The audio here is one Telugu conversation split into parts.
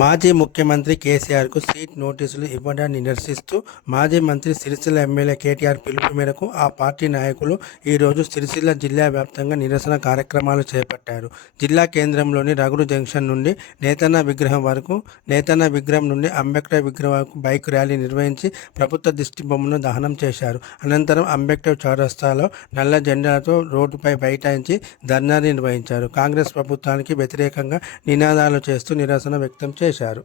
మాజీ ముఖ్యమంత్రి కేసీఆర్కు సీట్ నోటీసులు ఇవ్వడాన్ని నిరసిస్తూ మాజీ మంత్రి సిరిసిల్ల ఎమ్మెల్యే కేటీఆర్ పిలుపు మేరకు ఆ పార్టీ నాయకులు ఈరోజు సిరిసిల్ల జిల్లా వ్యాప్తంగా నిరసన కార్యక్రమాలు చేపట్టారు. జిల్లా కేంద్రంలోని రగుడు జంక్షన్ నుండి నేతన్న విగ్రహం వరకు, నేతన్న విగ్రహం నుండి అంబేద్కర్ విగ్రహం వరకు బైక్ ర్యాలీ నిర్వహించి ప్రభుత్వ దిష్టి బొమ్మను దహనం చేశారు. అనంతరం అంబేద్కర్ చౌరస్తాలో నల్ల జెండాలతో రోడ్డుపై బైఠాయించి ధర్నా నిర్వహించారు. కాంగ్రెస్ ప్రభుత్వానికి వ్యతిరేకంగా నినాదాలు చేస్తూ నిరసన వ్యక్తం చేశారు.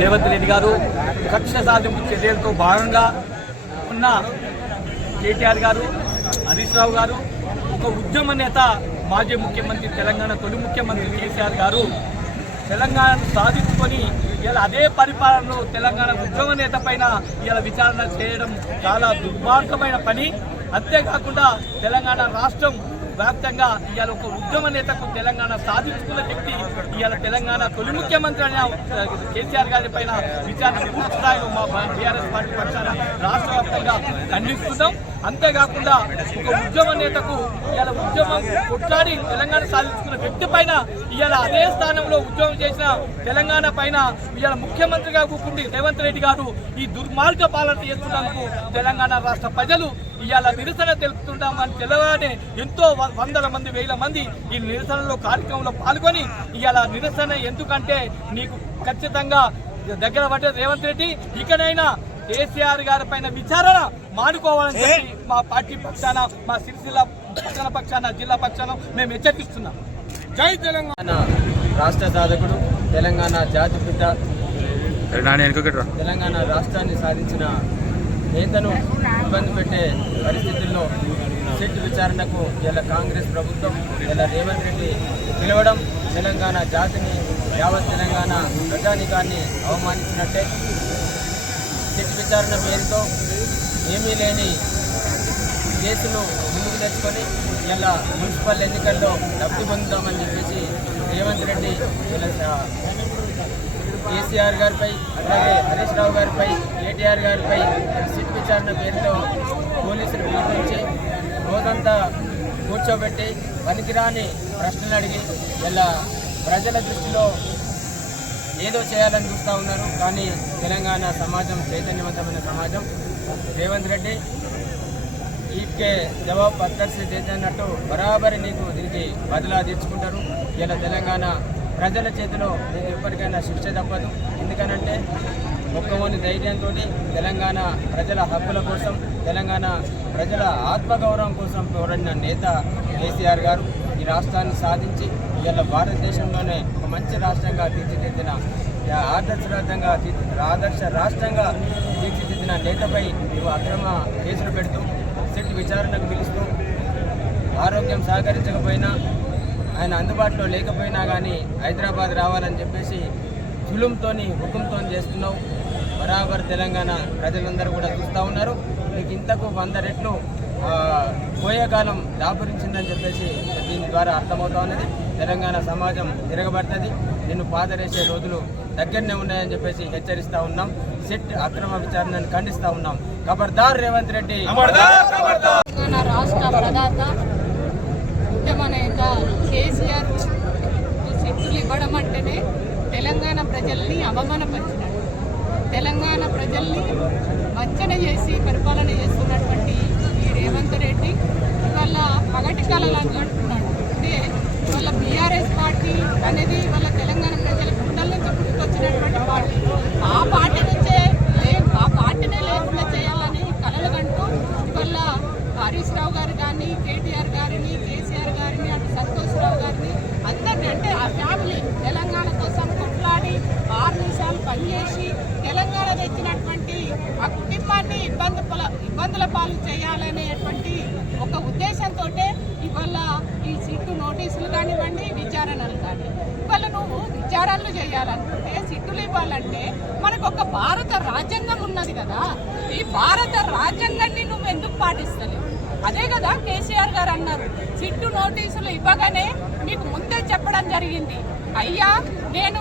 రేవంత్ రెడ్డి గారు కక్ష సాధింపు చర్యలతో భాగంగా ఉన్న కేటీఆర్ గారు, హరీష్ రావు గారు, ఒక ఉద్యమ నేత మాజీ ముఖ్యమంత్రి, తెలంగాణ తొలి ముఖ్యమంత్రి కేసీఆర్ గారు తెలంగాణను సాధించుకొని ఇలా అదే పరిపాలనలో తెలంగాణ ఉద్యమ నేత పైన ఇలా విచారణ చేయడం చాలా దుర్మార్గమైన పని. అంతేకాకుండా తెలంగాణ రాష్ట్రం వ్యాప్తంగా ఇవాళ ఒక ఉద్యమ నేతకు తెలంగాణ సాధించుకున్న వ్యక్తి ఇవాళ తెలంగాణ తొలి ముఖ్యమంత్రి అయిన కేసీఆర్ గారి పైన విచారణ పూర్తి స్థాయిలో మా టీఆర్ఎస్ పార్టీ పక్షాన రాష్ట్ర వ్యాప్తంగా ఖండిస్తున్నాం. అంతేకాకుండా ఒక ఉద్యమ నేతకు ఇవాళ ఉద్యమం కొట్లాడి తెలంగాణ సాధించుకున్న వ్యక్తి పైన ఇవాళ అదే స్థానంలో ఉద్యమం చేసిన తెలంగాణ పైన ఇవాళ ముఖ్యమంత్రిగా కూర్చుండి రేవంత్ రెడ్డి గారు ఈ దుర్మార్గ పాలన చేస్తున్నందుకు తెలంగాణ రాష్ట్ర ప్రజలు ఇవాళ నిరసన తెలుపుతుంటామని తెలవగానే ఎంతో వందల మంది, వేల మంది ఈ నిరసనలో కార్యక్రమంలో పాల్గొని ఇవాళ నిరసన ఎందుకంటే నీకు ఖచ్చితంగా దగ్గర పడ్డ రేవంత్ రెడ్డి ఇకనైనా కేసీఆర్ గారి పైన విచారణ మానుకోవాలని చెప్పి మా పార్టీ పక్షాన, మా సిరిసిల్ల పట్టణ పక్షాన, జిల్లా పక్షాన మేము హెచ్చరిస్తున్నాం. జై తెలంగాణ. రాష్ట్ర సాధకుడు, తెలంగాణ జాతి బిడ్డ, తెలంగాణ రాష్ట్రాన్ని సాధించిన నేతను ఇబ్బంది పెట్టే పరిస్థితుల్లో సిట్ విచారణకు ఇలా కాంగ్రెస్ ప్రభుత్వం, ఇలా రేవంత్ రెడ్డి పిలవడం తెలంగాణ జాతిని, యావత్ తెలంగాణ ప్రజానికాన్ని అవమానించినట్టే. సిట్ విచారణ పేరుతో ఏమీ లేని కేసులు ముందుకు తెచ్చుకొని ఇలా మున్సిపల్ ఎన్నికల్లో లబ్ధి పొందుతామని చెప్పేసి రేవంత్ రెడ్డి కేసీఆర్ గారిపై, అలాగే హరీష్ రావు గారిపై, కేటీఆర్ గారిపై సిట్ విచారణ పేరుతో పోలీసులు పిలిపించి రోజంతా కూర్చోబెట్టి పనికిరాని ప్రశ్నలు అడిగి ఇలా ప్రజల దృష్టిలో ఏదో చేయాలని చూస్తూ ఉన్నారు. కానీ తెలంగాణ సమాజం చైతన్యవంతమైన సమాజం. రేవంత్ రెడ్డి ఈట్కే జవాబు పత్తర్ సే దేతే అన్నట్టు బరాబరి నీకు దీనికి బదులా తీర్చుకుంటారు. ఇలా తెలంగాణ ప్రజల చేతిలో నీకు ఎప్పటికైనా శిక్ష తప్పదు. ఎందుకనంటే ఒక్కవోని ధైర్యంతో తెలంగాణ ప్రజల హక్కుల కోసం, తెలంగాణ ప్రజల ఆత్మగౌరవం కోసం పోరాడిన నేత కేసీఆర్ గారు ఈ రాష్ట్రాన్ని సాధించి ఇవాళ భారతదేశంలోనే ఒక మంచి రాష్ట్రంగా తీర్చిదిద్దిన, ఆదర్శ రాష్ట్రంగా తీర్చిదిద్దిన నేతపై నువ్వు అక్రమ కేసులు పెడుతూ సిట్ విచారణకు పిలుస్తూ ఆరోగ్యం సహకరించకపోయినా, ఆయన అందుబాటులో లేకపోయినా కానీ హైదరాబాద్ రావాలని చెప్పేసి జులుంతోని హుకుంతో చేస్తున్నావు. బరాబర్ తెలంగాణ ప్రజలందరూ కూడా చూస్తూ ఉన్నారు. నీకు ఇంతకు 100 రెట్లు పోయే కాలం దాపురించిందని చెప్పేసి దీని ద్వారా అర్థమవుతా ఉన్నది. తెలంగాణ సమాజం తిరగబడుతుంది. నిన్ను పాదరేసే రోజులు దగ్గరనే ఉన్నాయని చెప్పేసి హెచ్చరిస్తూ ఉన్నాం. సిట్ అక్రమ విచారణను ఖండిస్తూ ఉన్నాం. ఖబర్దార్ రేవంత్ రెడ్డి. తెలంగాణ రాష్ట్ర ప్రదాత ఉద్యమ నేత కేసీఆర్ సిట్టులు ఇవ్వడం అంటేనే తెలంగాణ ప్రజల్ని అవమానపరిచినాడు. తెలంగాణ ప్రజల్ని వంచన చేసి పరిపాలన చేస్తున్నటువంటి ఈ రేవంత్ రెడ్డి ఇవాళ పగటి కళలు అంటున్నాడు. అంటే ఇవాళ బీఆర్ఎస్ పార్టీ అనేది వాళ్ళ తెలంగాణ ప్రజల గుండెల నుంచి పుట్టుకొచ్చినటువంటి పార్టీ. ఆ పార్టీ నుంచే ఆ పార్టీనే లేకుండా చేయాలని కళలు కంటూ ఇవాళ హరీష్ రావు గారు కానీ, కేటీఆర్ గారిని, కేసీఆర్ గారిని, అటు సంతోష్ రావు గారిని అందరినీ, అంటే ఆ ఫ్యామిలీ తెలంగాణ కోసం కొట్లాడి 6 నిమిషాలు పనిచేసి తెలంగాణ తెచ్చినటువంటి ఆ కుటుంబాన్ని ఇబ్బందుల పాలు చేయాలనేటువంటి ఒక ఉద్దేశంతో ఇవాళ ఈ సిట్టు నోటీసులు కానివ్వండి, విచారణలు కానీ, ఇవాళ నువ్వు విచారణలు చేయాలనుకుంటే, సిట్టులు ఇవ్వాలంటే మనకు ఒక భారత రాజ్యాంగం ఉన్నది కదా. ఈ భారత రాజ్యాంగాన్ని నువ్వు ఎందుకు పాటిస్తలేవు? అదే కదా కేసీఆర్ గారు అన్నారు. సిట్టు నోటీసులు ఇవ్వగానే మీకు ముందే చెప్పడం జరిగింది, అయ్యా నేను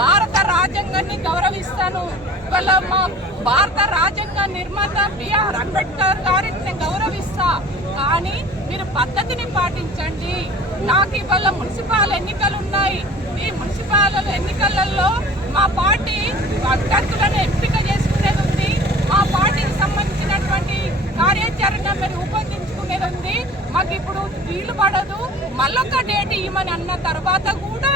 భారత రాజ్యాంగాన్ని గౌరవిస్తాను, ఇవాళ మా భారత రాజ్యాంగ నిర్మాత బిఆర్ అంబేద్కర్ గారిని నేను గౌరవిస్తా, కానీ మీరు పద్ధతిని పాటించండి. నాకు ఇవాళ మున్సిపల్ ఎన్నికలు ఉన్నాయి. ఈ మున్సిపల్ ఎన్నికలలో మా పార్టీ అభ్యర్థులను ఎంపిక చేసుకునేది ఉంది. మా పార్టీకి సంబంధించినటువంటి కార్యాచరణ మీరు రూపొందించుకునేది ఉంది. మాకు ఇప్పుడు వీలు పడదు, మళ్ళొక డేట్ ఇవ్వమని అన్న తర్వాత కూడా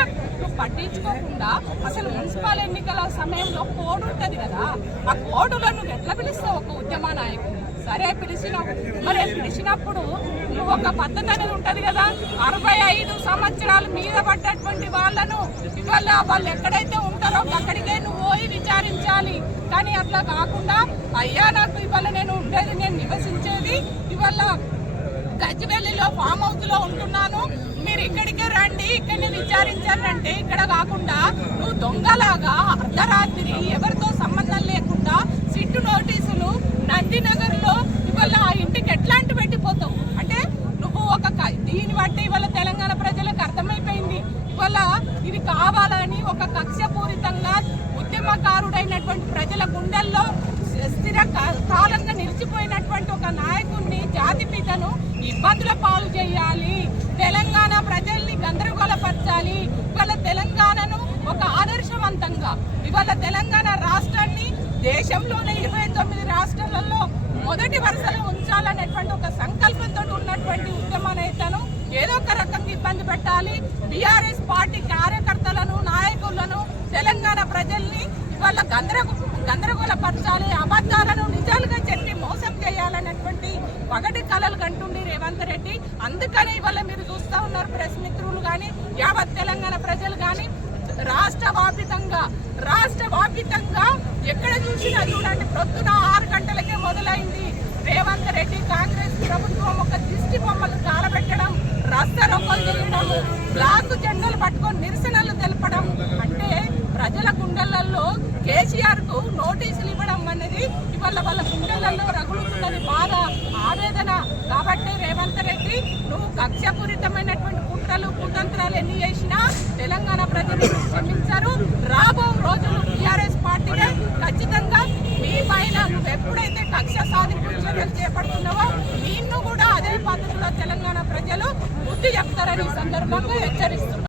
పట్టించుకోకుండా అసలు మున్సిపల్ ఎన్నికల సమయంలో కోడ్ ఉంటుంది కదా, ఆ కోడులో నువ్వు ఎట్లా పిలుస్తావు ఒక ఉద్యమ నాయకుడు? సరే పిలిచినావు, మరి పిలిచినప్పుడు నువ్వు ఒక పద్ధతి అనేది ఉంటుంది కదా. 65 సంవత్సరాల మీద పడ్డటువంటి వాళ్ళను ఇవాళ వాళ్ళు ఎక్కడైతే ఉంటారో అక్కడికే నువ్వు పోయి విచారించాలి. కానీ అట్లా కాకుండా, అయ్యా నాకు ఇవాళ నేను ఉండేది, నేను నివసించేది ఇవాళ గజ్వేలిలో ఫామ్ హౌస్ లో ఉంటున్నాను, మీరు ఇక్కడికే రండి, ఇక్కడిని విచారించాలంటే ఇక్కడ కాకుండా నువ్వు దొంగలాగా అర్ధరాత్రి ఎవరితో సంబంధం లేకుండా సిట్టు నోటీసులు నందినగర్ లో ఇవాళ ఆ ఇంటికి ఎట్లాంటి పెట్టిపోతావు? అంటే నువ్వు దీన్ని బట్టి ఇవాళ తెలంగాణ ప్రజలకు అర్థమైపోయింది, ఇవాళ ఇది కావాలని ఒక కక్షపూరితంగా ఉద్యమకారుడైనటువంటి ప్రజల గుండెల్లో స్థిర కాలంగా నిలిచిపోయినటువంటి ఒక నాయకుడిని, జాతిపితను ఇబ్బందుల పాలు చేయాలి, తెలంగాణ ప్రజల్ని గందరగోళపరచాలి. ఇవాళ తెలంగాణను ఒక ఆదర్శవంతంగా, ఇవాళ తెలంగాణ రాష్ట్రాన్ని దేశంలోనే 29 రాష్ట్రాలలో మొదటి వరుసలో ఉంచాలనేటువంటి ఒక సంకల్పంతో ఉన్నటువంటి ఉద్యమ నేతను ఏదో ఒక రకంగా ఇబ్బంది పెట్టాలి. బీఆర్ఎస్ పార్టీ కార్యకర్తలను, నాయకులను, తెలంగాణ ప్రజల్ని ఇవాళ గందరగోళపరచాలి, అబద్ధాలను నిజాలుగా చెప్పి మోసం చేయాలనేటువంటి పగటి కళలు కంటుంది రేవంత్ రెడ్డి. అందుకని ఇవాళ మీరు చూస్తూ ఉన్నారు, ప్రెస్ మిత్రులు కానీ, యావత్ తెలంగాణ ప్రజలు కానీ రాష్ట్ర వ్యాపితంగా ఎక్కడ చూసినా చూడండి, ప్రొద్దున 6 గంటలకే మొదలైంది రేవంత్ రెడ్డి కాంగ్రెస్ ప్రభుత్వం ఒక దిష్టి బొమ్మలు కాలబెట్టడం, రస్తారోకోలు చేయడం, బ్లాక్ జెండాలు పట్టుకొని నిరసనలు తెలపడం. అంటే ప్రజల గుండెలలో కేసీఆర్ కు నోటీసులు ఇవ్వడం అనేది ఇవాళ వాళ్ళ గుండెలలో రగులుతున్నది బాధ, ఆవేదన. కాబట్టి రేవంత్ రెడ్డి నువ్వు కక్షపూరితమైనటువంటి కుట్రలు, కుతంత్రాలు ఎన్ని